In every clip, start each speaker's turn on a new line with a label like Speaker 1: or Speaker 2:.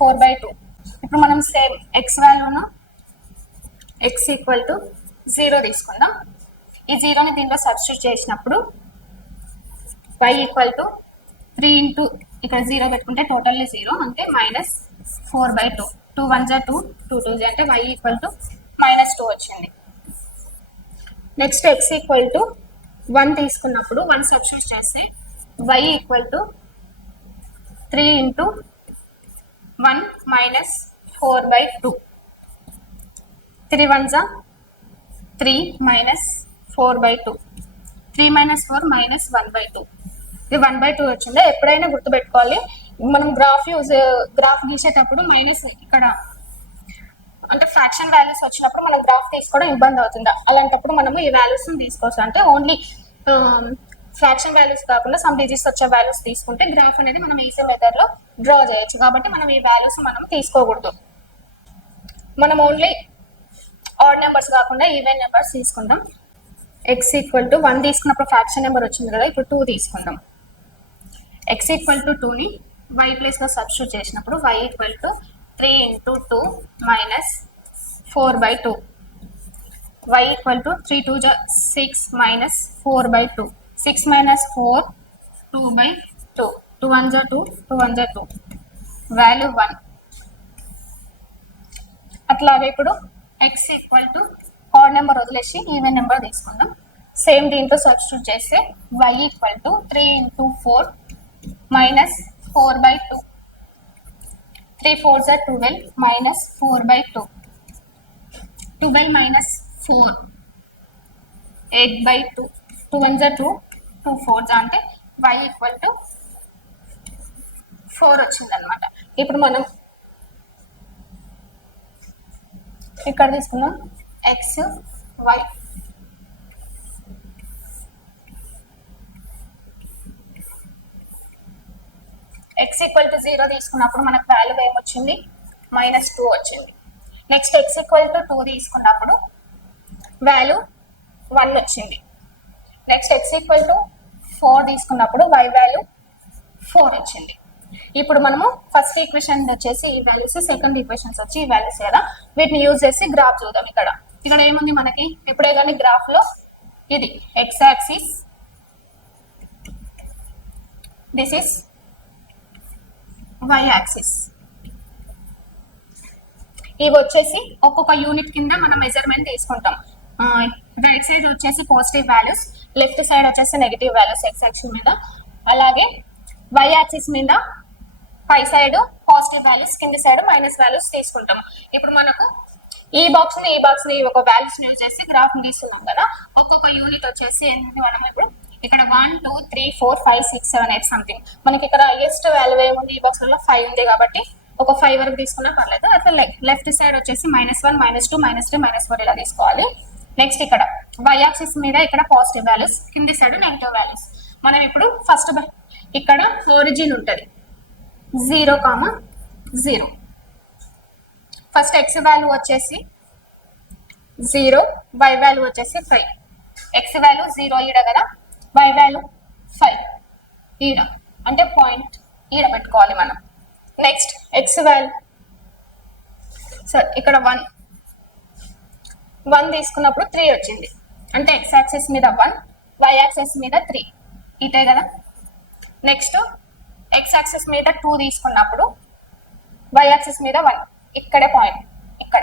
Speaker 1: Four by two. ఇప్పుడు మనం same X వాల్యూను ఎక్స్ ఈక్వల్ టు జీరో తీసుకుందాం. ఈ జీరోని దీంట్లో సబ్స్టిట్యూట్ చేసినప్పుడు Y equal to three into ఇక్కడ జీరో పెట్టుకుంటే టోటల్లీ జీరో అంటే minus four by two two one జా టూ టూ టూ జా అంటే Y equal to minus two వచ్చింది. Next X equal to one తీసుకున్నప్పుడు వన్ సబ్స్టిట్యూట్ చేస్తే Y equal to three into one minus four by two. Three one జా? Three minus four by two. Three minus four minus one by two. ఇది one by two వచ్చిందా? ఎప్పుడైనా గుర్తుపెట్టుకోవాలి. మనం graph use graph గీసేటప్పుడు minus ఇక్కడ అంటే fraction values వచ్చినప్పుడు మనం గ్రాఫ్ తీసుకోవడం ఇబ్బంది అవుతుంది? అలాంటప్పుడు మనము ఈ వాల్యూస్ తీసుకోవచ్చు. అంటే ఓన్లీ ఫ్రాక్షన్ వాల్యూస్ కాకుండా సమ్ డిజిట్స్ వచ్చే వాల్యూస్ తీసుకుంటే గ్రాఫ్ అనేది మనం ఈజీ మెథడ్లో డ్రా చేయొచ్చు. కాబట్టి మనం ఈ వాల్యూస్ మనం తీసుకోకూడదు. మనం ఓన్లీ ఆడ్ నెంబర్స్ కాకుండా ఈవెన్ నెంబర్స్ తీసుకుందాం. ఎక్స్ ఈక్వల్ టు వన్ తీసుకున్నప్పుడు ఫ్రాక్షన్ నెంబర్ వచ్చింది కదా ఇప్పుడు టూ తీసుకుందాం. ఎక్స్ ఈక్వల్ టు టూని వై ప్లేస్లో సబ్స్టిట్యూట్ చేసినప్పుడు Y equal to three into two minus four by two Y equal to three two జా six minus four by two six minus four two by two two one జా two two one జా two value one అట్లాగే ఇప్పుడు X equal to odd number వదిలేసి even number తీసుకుందాం. Same దీంతో substitute చేస్తే Y equal to three into four minus four by two three four జా twelve minus four by two twelve minus four eight by two two one జా two two four అంటే why equal to four వచ్చిందనమాట ఇప్పుడు మనం ఇక్కడ తీసుకుందాం. X Y X equal to zero తీసుకున్నప్పుడు మనకు వాల్యూ ఏమొచ్చింది? మైనస్ టూ వచ్చింది. Next X equal to two తీసుకున్నప్పుడు వాల్యూ వన్ వచ్చింది. Next X equal to four తీసుకున్నప్పుడు వై వాల్యూ ఫోర్ వచ్చింది. ఇప్పుడు మనము ఫస్ట్ ఈక్వేషన్ వచ్చేసి ఈ వాల్యూస్ సెకండ్ ఈక్వేషన్స్ వచ్చి ఈ వాల్యూస్ కదా. వీటిని యూజ్ చేసి గ్రాఫ్ చూద్దాం ఇక్కడ. ఇక్కడ ఏముంది మనకి? ఇప్పుడే కానీ గ్రాఫ్లో ఇది X axis this is Y axis ఇవి వచ్చేసి ఒక్కొక్క యూనిట్ కింద మనం మెజర్మెంట్ తీసుకుంటాం. రైట్ సైడ్ వచ్చేసి పాజిటివ్ వాల్యూస్ లెఫ్ట్ సైడ్ వచ్చేసి నెగిటివ్ వాల్యూస్ ఎక్స్ యాక్సిస్ మీద. అలాగే వై యాక్సిస్ మీద పై సైడ్ పాజిటివ్ వాల్యూస్ కింద సైడ్ మైనస్ వాల్యూస్ తీసుకుంటాము. ఇప్పుడు మనకు ఈ బాక్స్ని ఈ బాక్స్ని ఒక వాల్యూస్ యూజ్ చేసి గ్రాఫ్ గీస్తున్నాం కదా. ఒక్కొక్క యూనిట్ వచ్చేసి ఏంటంటే మనం ఇప్పుడు ఇక్కడ one two three four five six seven eight something మనకి ఇక్కడ హైయెస్ట్ వాల్యూ ఏముంది? ఈ బాక్స్లో ఫైవ్ ఉంది కాబట్టి ఒక ఫైవ్ వరకు తీసుకున్నా పర్లేదు. అట్లా లెఫ్ట్ సైడ్ వచ్చేసి minus one minus two minus three minus four ఇలా తీసుకోవాలి. నెక్స్ట్ ఇక్కడ. వైయాక్సిస్ మీద ఇక్కడ పాజిటివ్ వాల్యూస్ కింది సైడ్ నెగిటివ్ వాల్యూస్ మనం ఇప్పుడు ఫస్ట్ ఇక్కడ ఒరిజిన్ ఉంటుంది. Zero comma zero first X value వచ్చేసి జీరో వై వాల్యూ వచ్చేసి ఫైవ్ ఎక్స్ వాల్యూ జీరో ఈడ కదా వై వాల్యూ ఫైవ్ ఈడ. అంటే పాయింట్ ఈడ పెట్టుకోవాలి మనం. నెక్స్ట్ ఎక్స్ వాల్యూ సార్ ఇక్కడ వన్ వన్ తీసుకున్నప్పుడు త్రీ వచ్చింది. అంటే ఎక్స్ యాక్సెస్ మీద వన్ వై యాక్సెస్ మీద త్రీ ఇటే కదా? నెక్స్ట్ ఎక్స్ యాక్సెస్ మీద టూ తీసుకున్నప్పుడు వై యాక్సెస్ మీద వన్ ఇక్కడే పాయింట్ ఇక్కడ.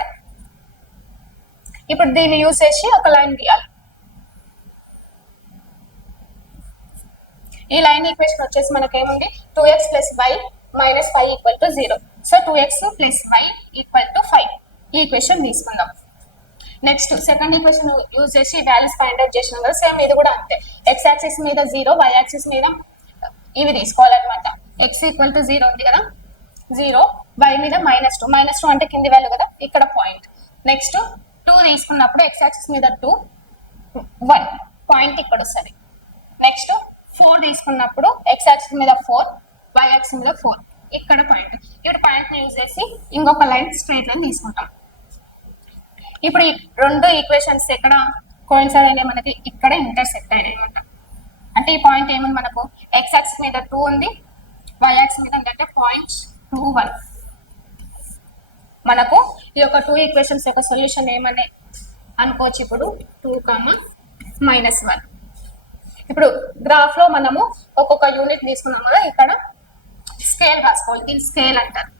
Speaker 1: ఇప్పుడు దీన్ని యూజ్ చేసి ఒక లైన్ గీయాలి. ఈ లైన్ ఈక్వేషన్ వచ్చేసి మనకేముంది? Two x plus y minus five equal to zero so two x plus y equal to five ఈ ఈక్వేషన్ తీసుకుందాం. నెక్స్ట్ సెకండ్ ఈక్వేషన్ యూజ్ చేసి వాల్యూస్ ఫైండ్ అవుట్ చేసినాం కదా సేమ్ ఇది కూడా అంతే. ఎక్స్ యాక్సిస్ మీద జీరో వై యాక్సిస్ మీద ఇవి తీసుకోవాలన్నమాట. ఎక్స్ ఈక్వల్ టు జీరో ఉంది కదా? జీరో వై మీద మైనస్ టూ మైనస్ టూ అంటే కింది వాల్యూ కదా? ఇక్కడ పాయింట్ నెక్స్ట్ టూ తీసుకున్నప్పుడు ఎక్స్ యాక్సిస్ మీద టూ వన్ పాయింట్ ఇక్కడ వస్తుంది. నెక్స్ట్ ఫోర్ తీసుకున్నప్పుడు ఎక్స్ యాక్సిస్ మీద ఫోర్ వై యాక్సిస్ మీద ఫోర్ ఇక్కడ పాయింట్ ఇక్కడ పాయింట్ యూజ్ చేసి ఇంకొక లైన్ స్ట్రైట్ లైన్ తీసుకుంటాం. ఇప్పుడు ఈ రెండు ఈక్వేషన్స్ ఎక్కడ కోయిన్సైడ్ అయినాయి మనకి? ఇక్కడ ఇంటర్సెక్ట్ అయినాయి అనమాట అంటే ఈ పాయింట్ ఏముంది మనకు? ఎక్స్ యాక్సిస్ మీద టూ ఉంది వై యాక్సిస్ మీద అంటే పాయింట్ టూ వన్ మనకు ఈ యొక్క టూ ఈక్వేషన్స్ యొక్క సొల్యూషన్ ఏమని అనుకోవచ్చు ఇప్పుడు? టూ కామ మైనస్ వన్ ఇప్పుడు గ్రాఫ్లో మనము ఒక్కొక్క యూనిట్ తీసుకున్నాం కదా ఇక్కడ స్కేల్ రాసుకోవాలి దీని స్కేల్ అంటారు.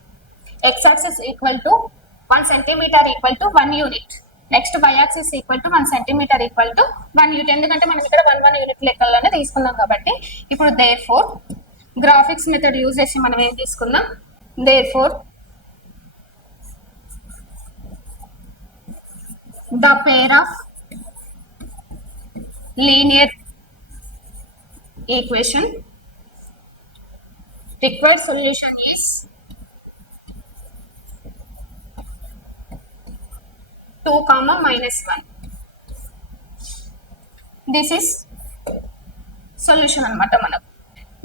Speaker 1: X axis equal to one centimetre equal to one unit next y axis equal to one centimetre equal to one unit ఎందుకంటే మనం ఇక్కడ వన్ వన్ యూనిట్ లెక్కల్లోనే తీసుకున్నాం కాబట్టి ఇప్పుడు therefore graphics method use చేసి మనం ఏం తీసుకుందాం therefore the pair of linear equation required solution is 2 comma minus 1 this is solution అనమాట మనకు.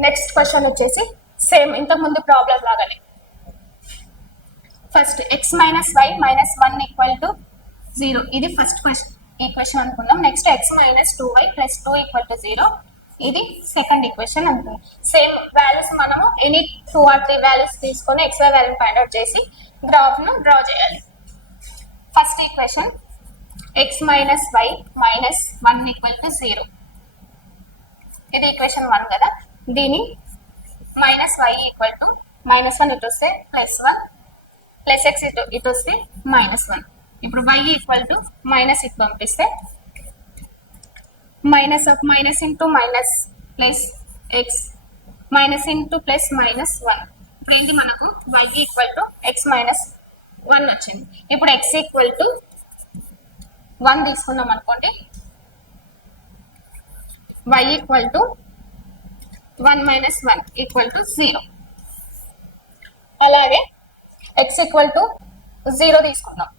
Speaker 1: నెక్స్ట్ క్వశ్చన్ వచ్చేసి సేమ్ ఇంతకుముందు ప్రాబ్లం లాగానే. First x minus y minus one equal to zero ఇది ఫస్ట్ క్వశ్చన్ ఈక్వెషన్ అనుకుందాం. Next x minus two y plus two equal to zero ఇది second equation అనుకుందాం. Same values మనము any two or three values తీసుకొని x y value find out చేసి గ్రాఫ్ను draw చేయాలి. First equation x minus y minus one equal to zero ఇది equation one కదా. దీని minus y equal to minus one ఇటు వస్తే ప్లస్ వన్ ప్లస్ ఎక్స్ ఇటు ఇటు వస్తే మైనస్ వన్ ఇప్పుడు వై ఈక్వల్ టు మైనస్ ఇటు పంపిస్తే minus of minus into minus plus x minus into plus minus one ఇప్పుడు ఏంటి మనకు y equal to x minus one వచ్చింది. ఇప్పుడు ఎక్స్ ఈక్వల్ టు వన్ తీసుకున్నాం అనుకోండి. Y equal to one minus one equal to zero అలాగే x equal to zero తీసుకుందాం.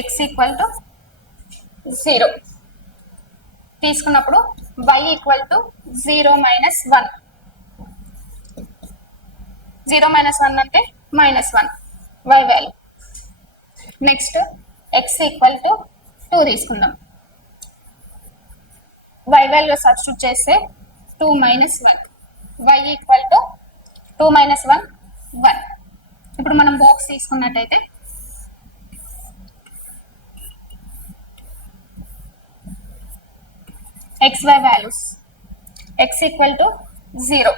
Speaker 1: X equal to zero తీసుకున్నప్పుడు y equal to zero minus one zero minus one అంటే minus one y value next x equal to two తీసుకుందాం. Y value substitute చేస్తే two minus one y equal to two minus one one ఇప్పుడు మనం box తీసుకున్నట్టయితే x y values x equal to zero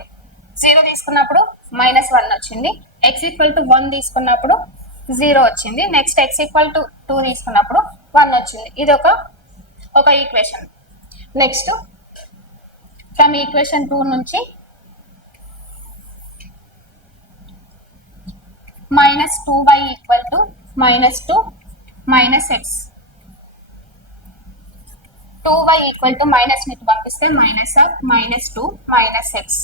Speaker 1: zero తీసుకున్నప్పుడు minus one వచ్చింది. X equal to one తీసుకున్నప్పుడు zero వచ్చింది. Next x equal to two తీసుకున్నప్పుడు one వచ్చింది. ఇది ఒక ఒక equation next from equation two నుంచి minus two y equal to minus two minus x two y equal to minus మీకు పంపిస్తే minus of minus two minus x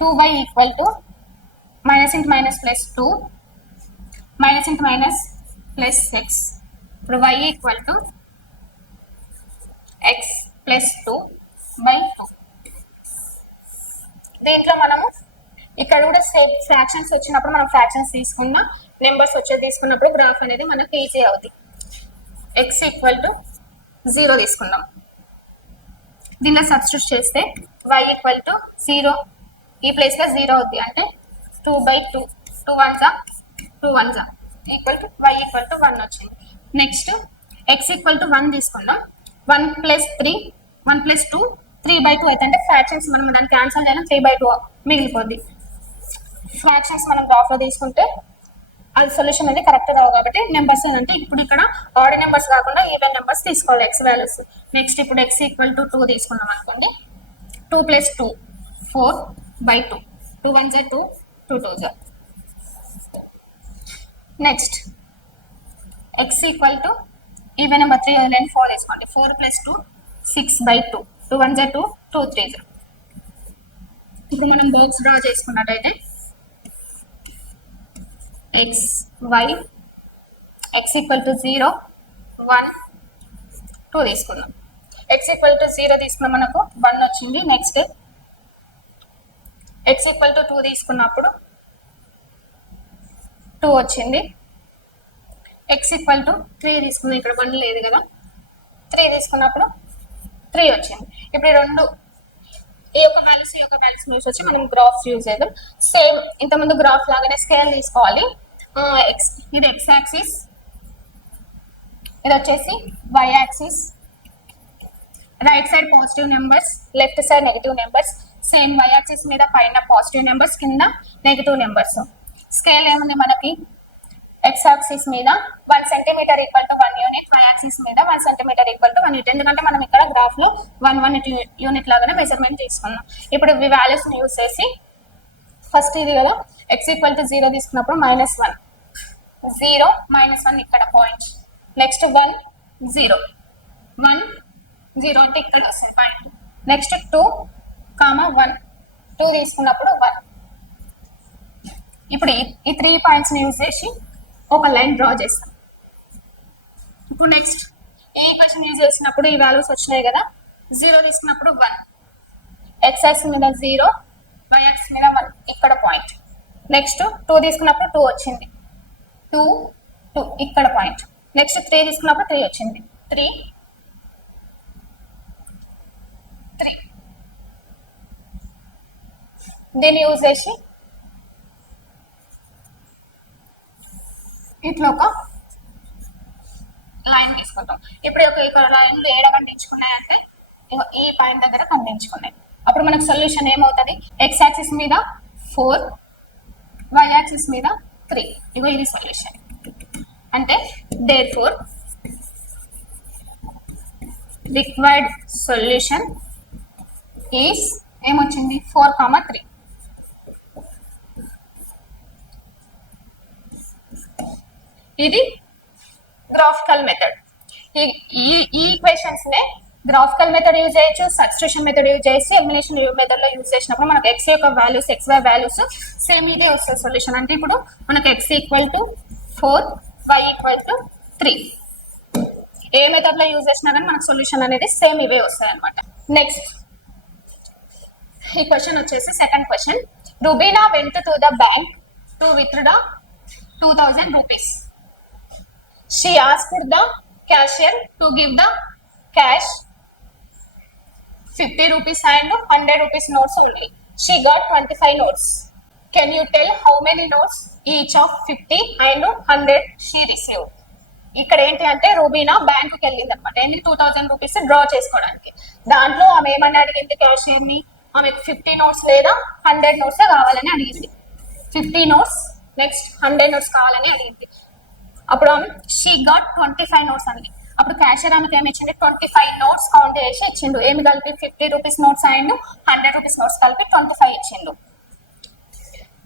Speaker 1: two y equal to minus into minus plus two minus into minus plus x ఇప్పుడు y equal to x plus two by two దీంట్లో మనము ఇక్కడ కూడా same fractions వచ్చినప్పుడు మనం fractions తీసుకున్నా numbers వచ్చేది తీసుకున్నప్పుడు గ్రాఫ్ అనేది మనకు ఈజీ అవుతుంది ఎక్స్ ఈక్వల్ టు జీరో తీసుకుందాం దీనిలో సబ్స్టిట్యూట్ చేస్తే వై ఈక్వల్ టు జీరో ఈ ప్లేస్లో జీరో అవుద్ది. అంటే two by two two one జా టూ వన్ జా. Equal to y equal to one వచ్చింది. Next x equal to one తీసుకుందాం. One plus three one plus two three by two అయితే అంటే ఫ్రాక్షన్స్ మనం దాన్ని క్యాన్సల్ చేయడం త్రీ బై టూ మిగిలిపోద్ది. ఫ్రాక్షన్స్ మనం గ్రాఫ్లో తీసుకుంటే అది సొల్యూషన్ అనేది కరెక్ట్ రావు కాబట్టి నెంబర్స్ ఏంటంటే ఇప్పుడు ఇక్కడ ఆడ్ నెంబర్స్ కాకుండా ఈవెన్ నెంబర్స్ తీసుకోవాలి ఎక్స్ వాల్యూస్ నెక్స్ట్ ఇప్పుడు ఎక్స్ ఈక్వల్ టు టూ తీసుకున్నాం అనుకోండి. Two plus two four by two two one జా two two two next x equal to even number three line four వేసుకోండి. Four plus two six by two two one జా two two three జా ఇప్పుడు మనం box draw చేసుకున్నట్టయితే x y x equal to zero one two తీసుకుందాం X equal to zero తీసుకున్నాం మనకు. One వచ్చింది. Next x equal to two తీసుకున్నప్పుడు టూ వచ్చింది. ఎక్స్ ఈక్వల్ టు త్రీ తీసుకున్నాం. ఇక్కడ వన్ లేదు కదా. త్రీ తీసుకున్నప్పుడు త్రీ వచ్చింది. ఇప్పుడు రెండు ఈ యొక్క వాల్యూస్ ఈ యొక్క వాల్యూస్ యూస్ వచ్చి మనం గ్రాఫ్స్ యూజ్ చేద్దాం. సేమ్ ఇంతకుముందు గ్రాఫ్ లాగానే స్కేల్ తీసుకోవాలి. ఎక్స్ ఇది ఎక్స్ యాక్సిస్ ఇది వచ్చేసి y axis right side positive numbers left side negative numbers same y axis మీద పైన పాజిటివ్ నెంబర్స్ కింద నెగిటివ్ నెంబర్స్ స్కేల్ ఏముంది మనకి? ఎక్స్ యాక్సిస్ మీద one centimetre equal to one unit y axis మీద one centimetre equal to one unit ఎందుకంటే మనం ఇక్కడ గ్రాఫ్లో వన్ వన్ యూనిట్ లాగానే మెజర్మెంట్ తీసుకున్నాం. ఇప్పుడు ఈ వాల్యూస్ యూస్ చేసి ఫస్ట్ ఇది కదా ఎక్స్ ఈక్వల్ టు జీరో తీసుకున్నప్పుడు minus one zero minus one ఇక్కడ point next one zero one zero అంటే ఇక్కడ వస్తుంది point next two comma one. Two తీసుకున్నప్పుడు వన్ ఇప్పుడు ఈ- ఈ త్రీ పాయింట్స్ని యూజ్ చేసి ఒక లైన్ డ్రా చేస్తాం. ఇప్పుడు నెక్స్ట్ ఈ ఈక్వేషన్ యూజ్ చేసినప్పుడు ఈ వాల్యూస్ వచ్చినాయి కదా? జీరో తీసుకున్నప్పుడు వన్ ఎక్స్ మీద జీరో వైఎక్స్ మీద వన్ ఇక్కడ పాయింట్ నెక్స్ట్ టూ తీసుకున్నప్పుడు టూ వచ్చింది. టూ టూ ఇక్కడ పాయింట్ నెక్స్ట్ త్రీ తీసుకున్నప్పుడు త్రీ వచ్చింది. త్రీ దీన్ని యూజ్ చేసి ఇట్లా ఒక లైన్ తీసుకుంటాం. ఇప్పుడు ఒక లైన్ లైన్లు ఏడ ఖండించుకున్నాయంటే అంటే ఈ పాయింట్ దగ్గర ఖండించుకున్నాయి అప్పుడు మనకు సొల్యూషన్ ఏమవుతుంది? ఎక్స్ యాక్సిస్ మీద ఫోర్ వై యాక్సిస్ మీద త్రీ ఇగో ఇది సొల్యూషన్. అంటే therefore required solution is ఏమొచ్చింది? ఫోర్ కామా త్రీ ఇది గ్రాఫికల్ మెథడ్ ఈ ఈ ఈక్వేషన్స్ నే గ్రాఫికల్ మెథడ్ యూజ్ చేయొచ్చు సబ్స్టిట్యూషన్ మెథడ్ యూజ్ చేసి ఎలిమినేషన్ మెథడ్లో యూజ్ చేసినప్పుడు మనకు ఎక్స్ యొక్క values x y values same ఇదే వస్తుంది సొల్యూషన్ అంటే ఇప్పుడు మనకు x equal to four y equal to three ఏ మెథడ్లో యూజ్ చేసినా కానీ మనకు సొల్యూషన్ అనేది సేమ్ ఇవే వస్తుంది అనమాట నెక్స్ట్ ఈ క్వశ్చన్ వచ్చేసి second question Rubina went to the bank to withdraw two thousand rupees She asked the cashier to give the cash. 50 rupees and 100 rupees notes only. She got 25 notes. Can you tell how many notes each of 50 and 100 she received? ఇక్కడ ఏంటి అంటే రూబీనా బ్యాంకుకి వెళ్ళింది అనమాట ఎన్ని two thousand rupees draw చేసుకోవడానికి. దాంట్లో ఆమె ఏమని అడిగింది క్యాషియర్ని? ఆమెకు ఫిఫ్టీ నోట్స్ లేదా హండ్రెడ్ నోట్స్ కావాలని అడిగింది. Fifty notes next hundred notes కావాలని అడిగింది. అప్పుడు she got twenty five notes అని అప్పుడు క్యాషియర్ ఆమెకి ఏమి ఇచ్చింది? ట్వంటీ ఫైవ్ నోట్స్ కౌంట్ చేసి ఇచ్చిండు. ఏమి కలిపి? Fifty rupees notes and hundred rupees notes కలిపి ట్వంటీ ఫైవ్ ఇచ్చిండు.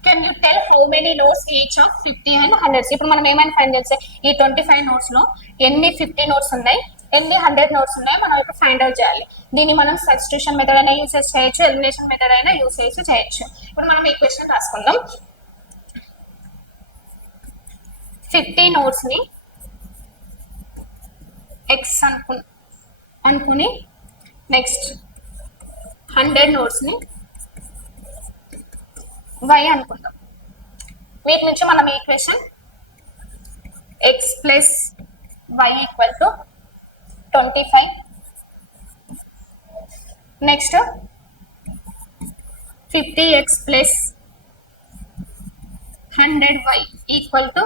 Speaker 1: Can you tell how many notes each of fifty and hundreds ఇప్పుడు మనం ఏమైనా ఫైండ్ చేస్తే ఈ ట్వంటీ ఫైవ్ నోట్స్లో ఎన్ని ఫిఫ్టీ నోట్స్ ఉన్నాయి? ఎన్ని హండ్రెడ్ నోట్స్ ఉన్నాయి? మనం ఇప్పుడు ఫైండ్ అవుట్ చేయాలి. దీన్ని మనం సబ్స్టిట్యూషన్ మెథడ్ అయినా యూసేజ్ చేయొచ్చు ఎలిమినేషన్ మెథడ్ అయినా యూస్ చేసి చేయొచ్చు. ఇప్పుడు మనం ఈ క్వశ్చన్ రాసుకుందాం. ఫిఫ్టీ నోట్స్ని ఎక్స్ అనుకు అనుకుని నెక్స్ట్ హండ్రెడ్ నోట్స్ని వై అనుకుందాం. వీటి నుంచి మనం equation x plus y equal to twenty five next fifty x plus hundred y equal to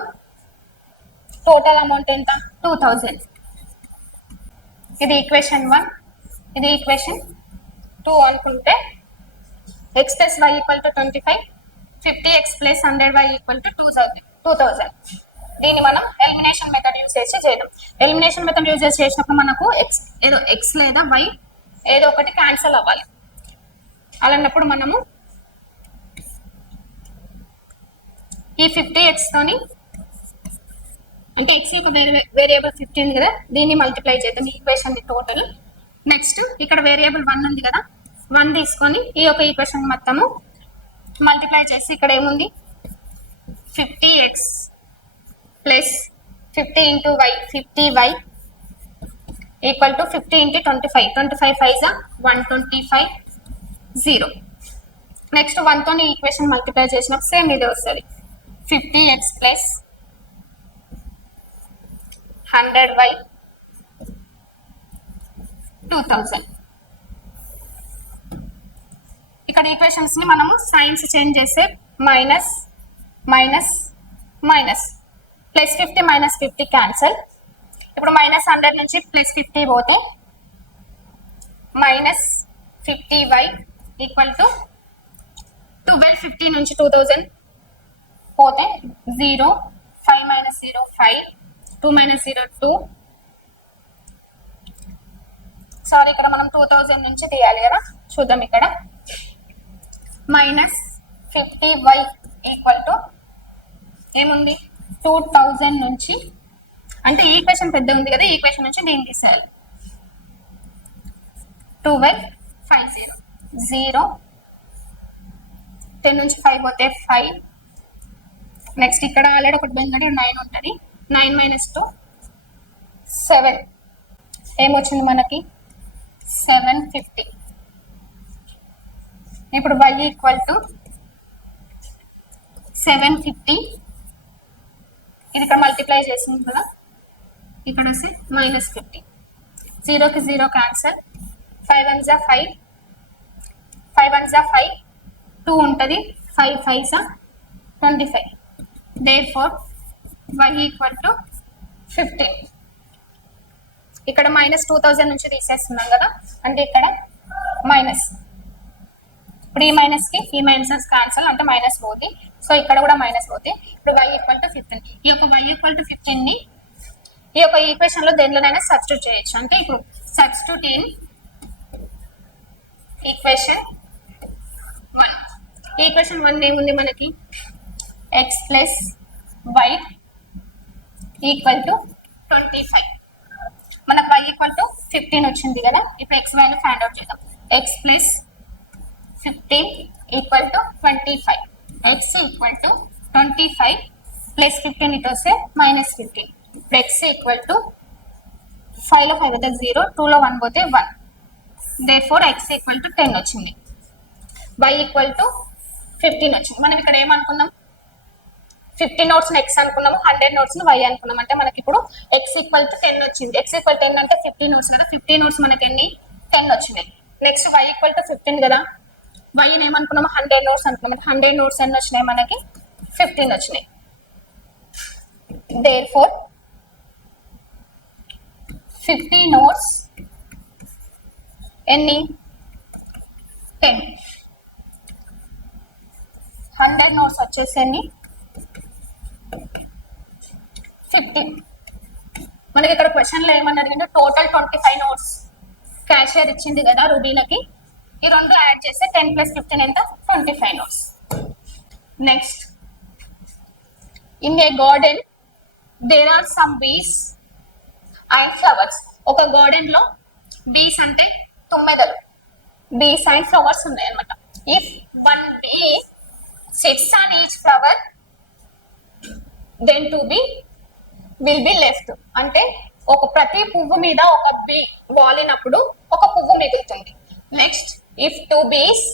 Speaker 1: total amount ఎంత? టూ థౌజండ్ ఇది ఈక్వేషన్ వన్ ఇది ఈక్వేషన్ టూ అనుకుంటే x plus y equal to twenty five fifty x plus hundred y equal to two thousand two thousand దీన్ని మనం elimination method use చేసి చేయడం. Elimination method use చేసి చేసినప్పుడు మనకు ఎక్స్ ఏదో ఎక్స్ లేదా వై ఏదో ఒకటి క్యాన్సిల్ అవ్వాలి. అలాంటప్పుడు మనము ఈ ఫిఫ్టీ ఎక్స్ తోని అంటే ఎక్స్ యొక్క వేరియబుల్ ఫిఫ్టీ ఉంది కదా దీన్ని మల్టిప్లై చేద్దాం ఈక్వేషన్ టోటల్ నెక్స్ట్ ఇక్కడ వేరియబుల్ వన్ ఉంది కదా వన్ తీసుకొని ఈ యొక్క ఈక్వేషన్ మొత్తము మల్టిప్లై చేసి ఇక్కడ ఏముంది? Fifty x plus fifty into y fifty y equal to fifty into twenty five twenty five five జా one twenty five zero next వన్తో equation multiply చేసినప్పుడు సేమ్ ఇదే వస్తుంది. Fifty x plus hundred y two thousand ఇక్కడ ఈక్వేషన్స్ని మనము signs change చేస్తే minus minus minus plus fifty minus fifty cancel ఇప్పుడు minus hundred నుంచి ప్లస్ ఫిఫ్టీ పోతే minus fifty y equal to twelve fifty నుంచి టూ థౌజండ్ పోతే zero five minus zero five two minus zero two sorry ఇక్కడ మనం two thousand నుంచి తీయాలి కదా. చూద్దాం ఇక్కడ. Minus fifty y equal to ఏముంది? టూ థౌజండ్ నుంచి. అంటే ఈక్వేషన్ పెద్ద ఉంది కదా ఈక్వేషన్ నుంచి దీన్ని తీసేయాలి. Twelve five zero zero ten నుంచి ఫైవ్ పోతే ఫైవ్ నెక్స్ట్ ఇక్కడ ఆల్రెడీ ఒకటి బెంగడి నైన్ ఉంటుంది. నైన్ మైనస్ టూ సెవెన్ ఏమొచ్చింది మనకి? సెవెన్ ఫిఫ్టీ ఇప్పుడు y equal to seven fifty ఇది ఇక్కడ మల్టిప్లై చేసింది కదా? ఇక్కడ వచ్చి మైనస్ ఫిఫ్టీ జీరోకి జీరో క్యాన్సర్ ఫైవ్ వన్ జా ఫైవ్ ఫైవ్ వన్ జా ఫైవ్ టూ ఉంటుంది. ఫైవ్ ఫైవ్ జా twenty five therefore y equal to fifteen ఇక్కడ మైనస్ టూ థౌజండ్ నుంచి తీసేస్తున్నాం కదా? అంటే ఇక్కడ మైనస్ ఇప్పుడు ఈ మైనస్కి ఈ మైనస్ క్యాన్సల్ అంటే మైనస్ పోతే సో ఇక్కడ కూడా మైనస్ పోతే ఇప్పుడు వై ఈక్వల్ టు ఫిఫ్టీన్ ఈ యొక్క వై ఈక్వల్ టు ఫిఫ్టీన్ని ఈ యొక్క ఈక్వేషన్లో దేనిలోనైనా సబ్స్టిట్యూట్ చేయొచ్చు. అంటే ఇప్పుడు substitute in equation one equation one ఏముంది మనకి? X plus y equal to twenty five మనకు వై ఈక్వల్ టు ఫిఫ్టీన్ వచ్చింది కదా? ఇప్పుడు ఎక్స్ వైని ఫైండ్ అవుట్ చేద్దాం. X plus fifteen equal to twenty five x equal to twenty five plus fifteen ఇటు వస్తే మైనస్ ఫిఫ్టీన్ ఇప్పుడు ఎక్స్ ఈక్వల్ టు ఫైవ్లో ఫైవ్ అయితే జీరో టూలో వన్ పోతే one therefore x equal to ten వచ్చింది. వై ఈక్వల్ టు ఫిఫ్టీన్ వచ్చింది. మనం ఇక్కడ ఏమనుకుందాం ఫిఫ్టీ నోట్స్ ఎక్స్ అనుకున్నాము హండ్రెడ్ నోట్స్ వై అనుకున్నాం అంటే మనకి ఇప్పుడు ఎక్స్ ఈక్వల్ టు టెన్ వచ్చింది. ఎక్స్ ఈక్వల్ టెన్ అంటే ఫిఫ్టీ నోట్స్ కదా. ఫిఫ్టీ నోట్స్ మనకి ఎన్ని? టెన్ వచ్చినాయి next y equal to fifteen కదా. వై ఏమనుకున్నాము? హండ్రెడ్ నోట్స్ అనుకున్నాం అంటే హండ్రెడ్ నోట్స్ ఎన్ని వచ్చినాయి మనకి? ఫిఫ్టీన్ వచ్చినాయి. దేర్ ఫోర్ ఫిఫ్టీ నోట్స్ ఎన్ని? టెన్. హండ్రెడ్ నోట్స్ వచ్చేసి ఎన్ని? ఫిఫ్టీన్ మనకి ఇక్కడ క్వశ్చన్లో ఏమని అడిగింటే total twenty five notes cashier ఇచ్చింది కదా రూబీలకి ఈ రెండు యాడ్ చేస్తే టెన్ ప్లస్ ఫిఫ్టీన్ ఎంత? Twenty five notes next in a garden there are some bees and flowers ఒక గార్డెన్లో బీస్ అంటే తుమ్మెదలు. బీస్ అండ్ ఫ్లవర్స్ ఉన్నాయి అనమాట if one bee sits on each flower then two bee will be left అంటే ఒక ప్రతి పువ్వు మీద ఒక బి వాలినప్పుడు ఒక పువ్వు మిగులుతుంది. నెక్స్ట్ ఇఫ్ టూ బీస్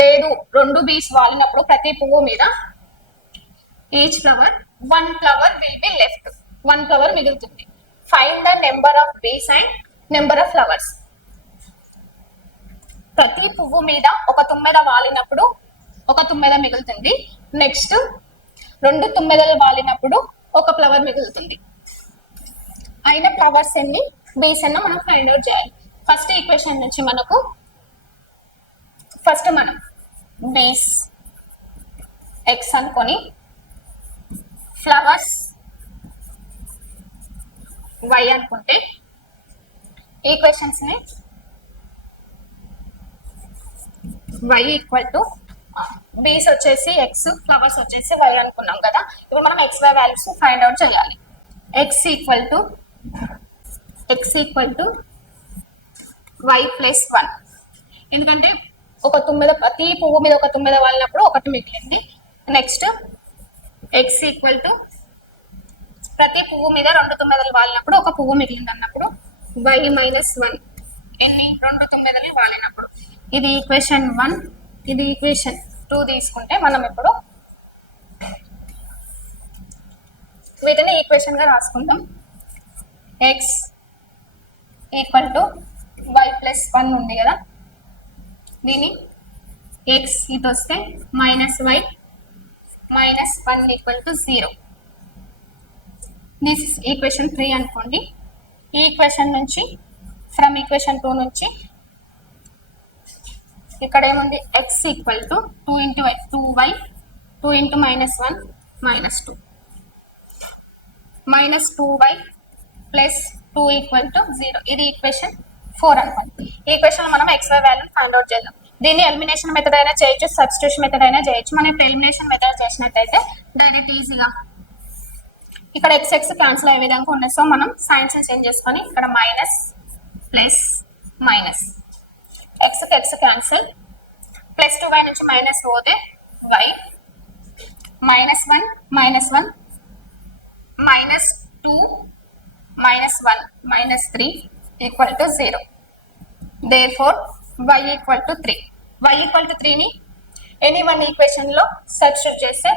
Speaker 1: లేదు రెండు బీస్ వాలినప్పుడు ప్రతి పువ్వు మీద each flower one flower will be left one flower మిగులుతుంది. Find the number of bees and number of flowers ప్రతి పువ్వు మీద ఒక తుమ్మెద వాలినప్పుడు ఒక తుమ్మెద మిగులుతుంది. నెక్స్ట్ రెండు తుమ్మెదలు వాలినప్పుడు ఒక ఫ్లవర్ మిగులుతుంది. అయిన ఫ్లవర్స్ ఎన్ని బీస్ అన్న మనం ఫైండ్ అవుట్ చేయాలి. ఫస్ట్ ఈక్వేషన్ నుంచి మనకు ఫస్ట్ మనం బేస్ ఎక్స్ అనుకొని ఫ్లవర్స్ వై అనుకుంటే ఈక్వేషన్స్ని వై ఈక్వల్ టు బీస్ వచ్చేసి ఎక్స్ ఫ్లవర్స్ వచ్చేసి వై అనుకున్నాం కదా. ఇప్పుడు మనం x y values find out చేయాలి. X equal to x equal to y plus one ఎందుకంటే ఒక తొమ్మిది ప్రతి పువ్వు మీద ఒక తొమ్మిది వాళ్ళినప్పుడు ఒకటి మిగిలింది. నెక్స్ట్ ఎక్స్ ఈక్వల్ టు ప్రతి పువ్వు మీద రెండు తొమ్మిదలు వాలినప్పుడు ఒక పువ్వు మిగిలింది అన్నప్పుడు వై మైనస్ వన్ ఎన్ని? రెండు తొమ్మిదలు వాలినప్పుడు. ఇది ఈక్వేషన్ వన్ ఇది ఈక్వేషన్ టూ తీసుకుంటే మనం ఇప్పుడు వీటిని ఈక్వేషన్గా రాసుకుందాం. X equal to y plus one ఉంది కదా. దీని ఎక్స్ ఇటు వస్తే minus y minus one equal to zero this equation three అనుకోండి. ఈ ఈక్వేషన్ నుంచి ఫ్రమ్ ఈక్వేషన్ టూ నుంచి ఇక్కడ ఏముంది x equal to two into two y two into minus one minus two minus two y plus two equal to zero ఇది equation four అనుకోండి. ఈ ఈక్వేషన్ మనం ఎక్స్ వై వాల్యూని ఫైండ్ అవుట్ చేద్దాం. దీన్ని ఎలిమినేషన్ మెథడ్ అయినా చేయొచ్చు సబ్స్టిట్యూషన్ మెథడ్ అయినా చేయొచ్చు. మనం ఇప్పుడు ఎలిమినేషన్ మెథడ్ చేసినట్టయితే డైరెక్ట్ ఈజీగా ఇక్కడ ఎక్స్ ఎక్స్ క్యాన్సిల్ అయ్యే విధంగా ఉన్నాయి సో మనం సైన్స్ చేంజ్ చేసుకొని ఇక్కడ minus plus minus x x cancel plus two y నుంచి మైనస్ పోతే y minus one minus one minus two minus one minus three equal to zero therefore y equal to three y equal to త్రీని any one ఈక్వేషన్లో substitute చేస్తే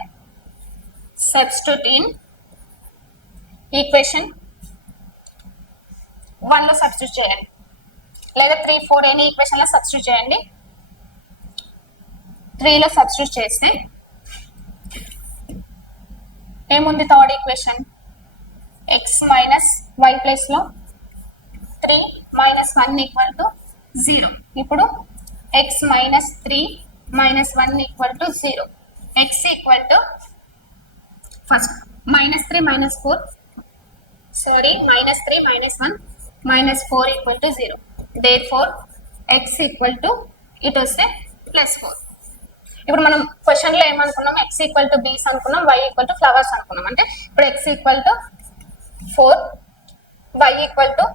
Speaker 1: substitute in equation వన్లో substitute చేయండి లేదా three four any ఈక్వేషన్లో substitute చేయండి. త్రీలో substitute చేస్తే ఏముంది third equation x minus y ప్లేస్లో three minus one equal to zero ఇప్పుడు x minus three minus one equal to zero x equal to first minus three minus four sorry minus three minus one minus four equal to zero therefore x equal to ఇటు వస్తే plus four ఇప్పుడు మనం క్వశ్చన్లో ఏమనుకున్నాం? X equal to బీస్ అనుకున్నాం why equal to flowers అనుకున్నాం. అంటే ఇప్పుడు x equal to four y equal to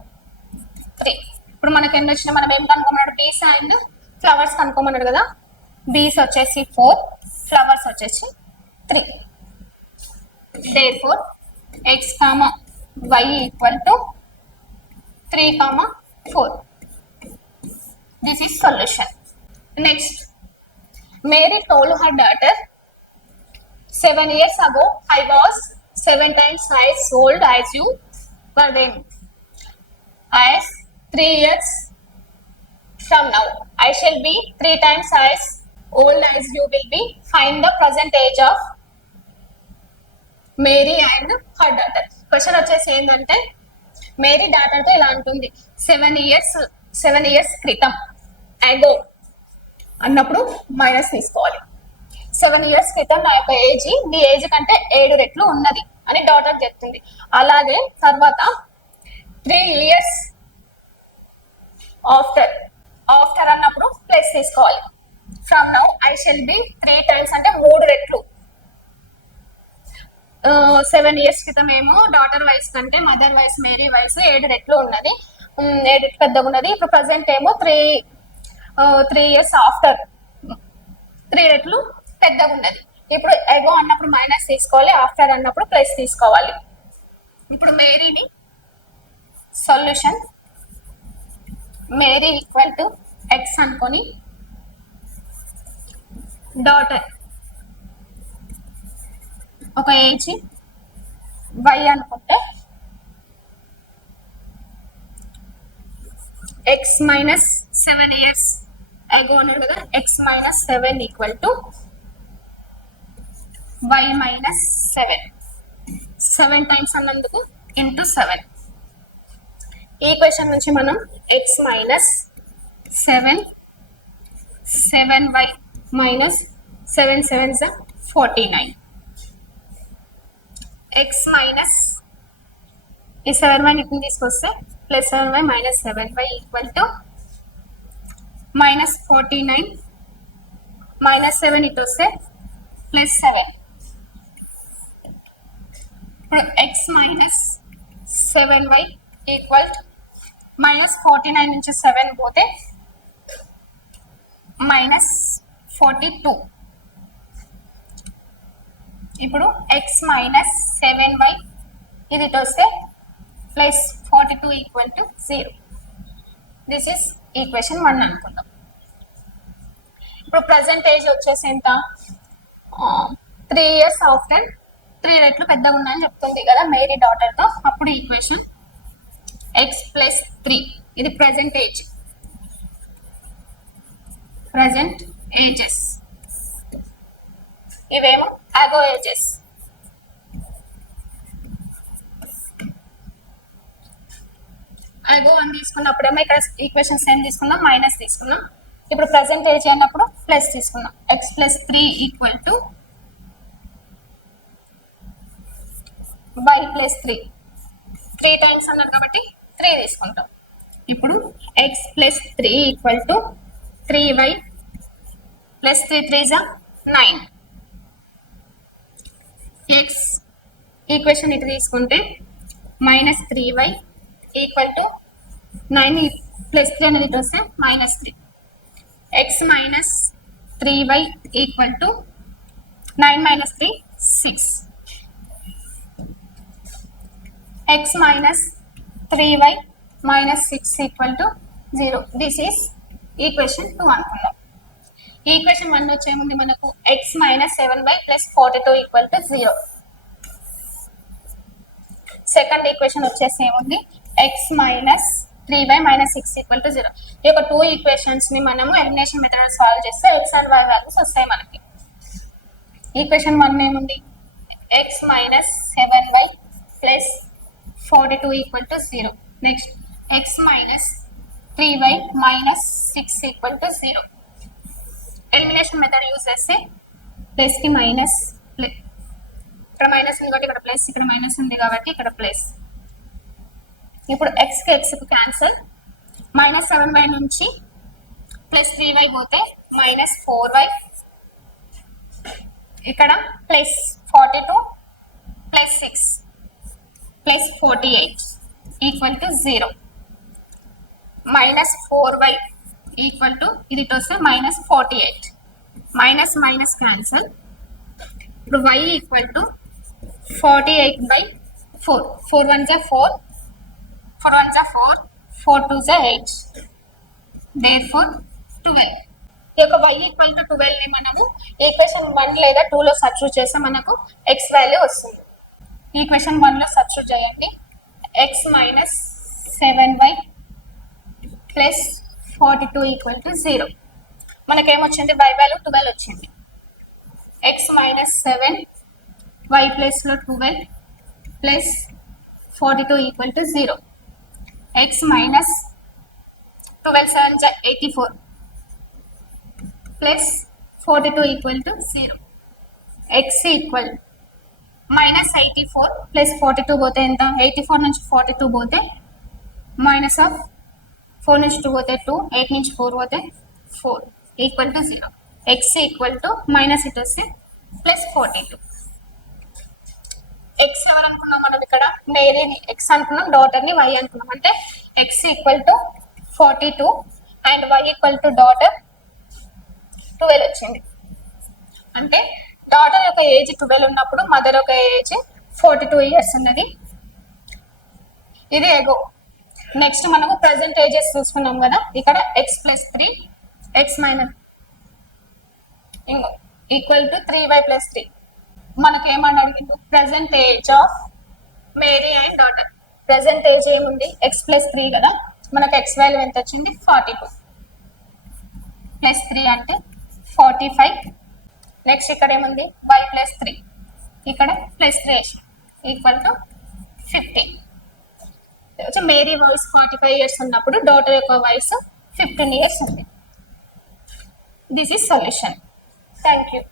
Speaker 1: three ఇప్పుడు మనకి ఎన్ని వచ్చినా మనం ఏం కనుక్కోమన్నాడు బీస్ అండ్ ఫ్లవర్స్ కనుక్కోమన్నాడు కదా? బీస్ వచ్చేసి ఫోర్ ఫ్లవర్స్ వచ్చేసి three therefore x comma y equal to three comma four this is solution next Mary told her daughter, Seven years ago, I was seven times as old as you were then. As three years from now, I shall be three times as old as you will be. Find the present age of Mary and her daughter question వచ్చేసి ఏంటంటే Mary డాటర్తో ఇలా అంటుంది seven years seven years క్రితం అగో అన్నప్పుడు minus తీసుకోవాలి. Seven years క్రితం నా యొక్క ఏజ్ మీ ఏజ్ కంటే ఏడు రెట్లు ఉన్నది అని డాటర్ చెప్తుంది. అలాగే తర్వాత త్రీ ఇయర్స్ ఆఫ్టర్ ఆఫ్టర్ అన్నప్పుడు ప్లస్ తీసుకోవాలి. From now I shall be three times అంటే మూడు రెట్లు. సెవెన్ ఇయర్స్ క్రితం ఏమో డాటర్ వయసు కంటే మదర్ వయసు మేరీ వయసు ఏడు రెట్లు ఉన్నది. ఏడు రెట్లు పెద్దగా ఉన్నది ఇప్పుడు ప్రజెంట్ ఏమో three three years after three రెట్లు పెద్దగా ఉన్నది. ఇప్పుడు ఎగో అన్నప్పుడు మైనస్ తీసుకోవాలి ఆఫ్టర్ అన్నప్పుడు ప్లస్ తీసుకోవాలి. ఇప్పుడు మేరీని solution Mary equal to x అనుకొని డాటర్ ఒక ఏజ్ వై అనుకుంటే x minus seven years ago అన్నాడు కదా x minus seven equal to y minus seven seven times అన్నందుకు ఇంటూ సెవెన్ ఈక్వేషన్ నుంచి మనం x minus seven seven y minus seven seven forty nine x minus ఈ seven y ఇట్ని తీసుకొస్తే plus seven y minus seven y equal to minus forty nine minus seven ఇటు వస్తే plus seven ఇప్పుడు x minus seven y equal minus forty nine నుంచి seven పోతే minus forty two ఇప్పుడు x minus seven y ఇది ఇటు వస్తే plus forty two equal to zero this is equation one అనుకుందాం. ఇప్పుడు ప్రజెంట్ ఏజ్ వచ్చేసి ఎంత? త్రీ ఇయర్స్ ఆఫ్టర్ త్రీ రెట్లు పెద్దగా ఉన్నాయని చెప్తుంది కదా మేరీ డాటర్తో అప్పుడు ఈక్వేషన్ ఎక్స్ ప్లస్ త్రీ ఇది ప్రజెంట్ ఏజ్ ప్రజెంట్ ఏజెస్ ఇవేమో అగో ఏజెస్ అగో తీసుకున్నప్పుడు తీసుకున్నప్పుడేమో ఇక్కడ ఈక్వేషన్ సేమ్ తీసుకున్నాం మైనస్ తీసుకున్నాం. ఇప్పుడు ప్రజెంట్ ఏజ్ అన్నప్పుడు ప్లస్ తీసుకున్నాం. X plus three equal to y plus three three times అన్నారు కాబట్టి త్రీ తీసుకుంటాం. ఇప్పుడు x plus three equal to three y plus three three జా నైన్ ఎక్స్ ఈక్వేషన్ ఇటు తీసుకుంటే minus three y equal to nine plus three అనేది ఇటు వస్తే minus three x minus three y equal to nine minus three six x minus three y minus six equal to zero this is equation two అనుకున్నాం equation one వచ్చేముంది మనకు? X minus seven y plus forty two equal to zero second equation వచ్చేసి ఏముంది x minus three by minus six equal to zero ఈ యొక్క two ఈక్వేషన్స్ని మనము elimination method solve చేస్తే ఎక్స్ అండ్ వై వాల్యూస్ వస్తాయి మనకి. ఈక్వేషన్ వన్ ఏముంది? X minus seven y plus forty two equal to zero next x minus three y minus six equal to zero elimination method use చేస్తే ప్లస్కి minus ఇక్కడ minus ఉంది కాబట్టి ఇక్కడ plus ఇక్కడ మైనస్ ఉంది కాబట్టి ఇక్కడ ప్లస్ ఇప్పుడు ఎక్స్కి ఎక్స్కి క్యాన్సిల్ మైనస్ సెవెన్ వై నుంచి ప్లస్ త్రీ వై పోతే మైనస్ ఫోర్ వై ఇక్కడ plus forty two plus six plus forty eight equal to zero minus four y equal to ఇది వస్తే minus forty eight minus minus cancel ఇప్పుడు y equal to forty eight by four four one జా four four one జా four. Four two జా eight. Therefore, four twelve. ఈ యొక్క y equal to ట్వెల్వ్ని మనము equation one లేదా టూ లో substitute చేస్తే మనకు ఎక్స్ వాల్యూ వస్తుంది. ఈక్వేషన్ వన్లో సబ్స్టిట్యూట్ చేయండి. X minus seven y plus forty two equal to zero మనకేమొచ్చింది? Y value twelve వచ్చింది. ఎక్స్ మైనస్ సెవెన్ వై ప్లస్లో twelve plus forty two equal to zero x minus twelve seven జా eighty four plus forty two equal to zero x equal minus eighty four plus forty two పోతే ఎంత? Eighty four నుంచి forty two పోతే minus of four నుంచి two పోతే two eight నుంచి four పోతే four equal to zero x equal to minus it వస్తే plus forty two x ఎవరు అనుకున్నాం మనం ఇక్కడ? మేరీని ఎక్స్ అనుకున్నాం డాటర్ని వై అనుకున్నాం. అంటే x equal to forty two and y equal to daughter twelve వచ్చింది. అంటే డాటర్ యొక్క ఏజ్ ట్వెల్వ్ ఉన్నప్పుడు మదర్ యొక్క ఏజ్ ఫార్టీ టూ ఇయర్స్ ఉన్నది. ఇది ఎగో నెక్స్ట్ మనము ప్రెసెంట్ ఏజెస్ చూసుకున్నాం కదా ఇక్కడ x plus three x minus equal to three y plus three మనకి ఏమని అడిగిండు? Present age of Mary and daughter present age ఏముంది? ఎక్స్ ప్లస్ త్రీ కదా. మనకు ఎక్స్ వాల్యూ ఎంత వచ్చింది ఫార్టీ టూ ప్లస్ త్రీ అంటే ఫార్టీ ఫైవ్ నెక్స్ట్ ఇక్కడ ఏముంది? వై ప్లస్ త్రీ ఇక్కడ plus three equal to fifteen వచ్చి మేరీ వాయిస్ ఫార్టీ ఫైవ్ ఇయర్స్ ఉన్నప్పుడు డాటర్ యొక్క వయసు ఫిఫ్టీన్ ఇయర్స్ ఉంది. This is solution thank you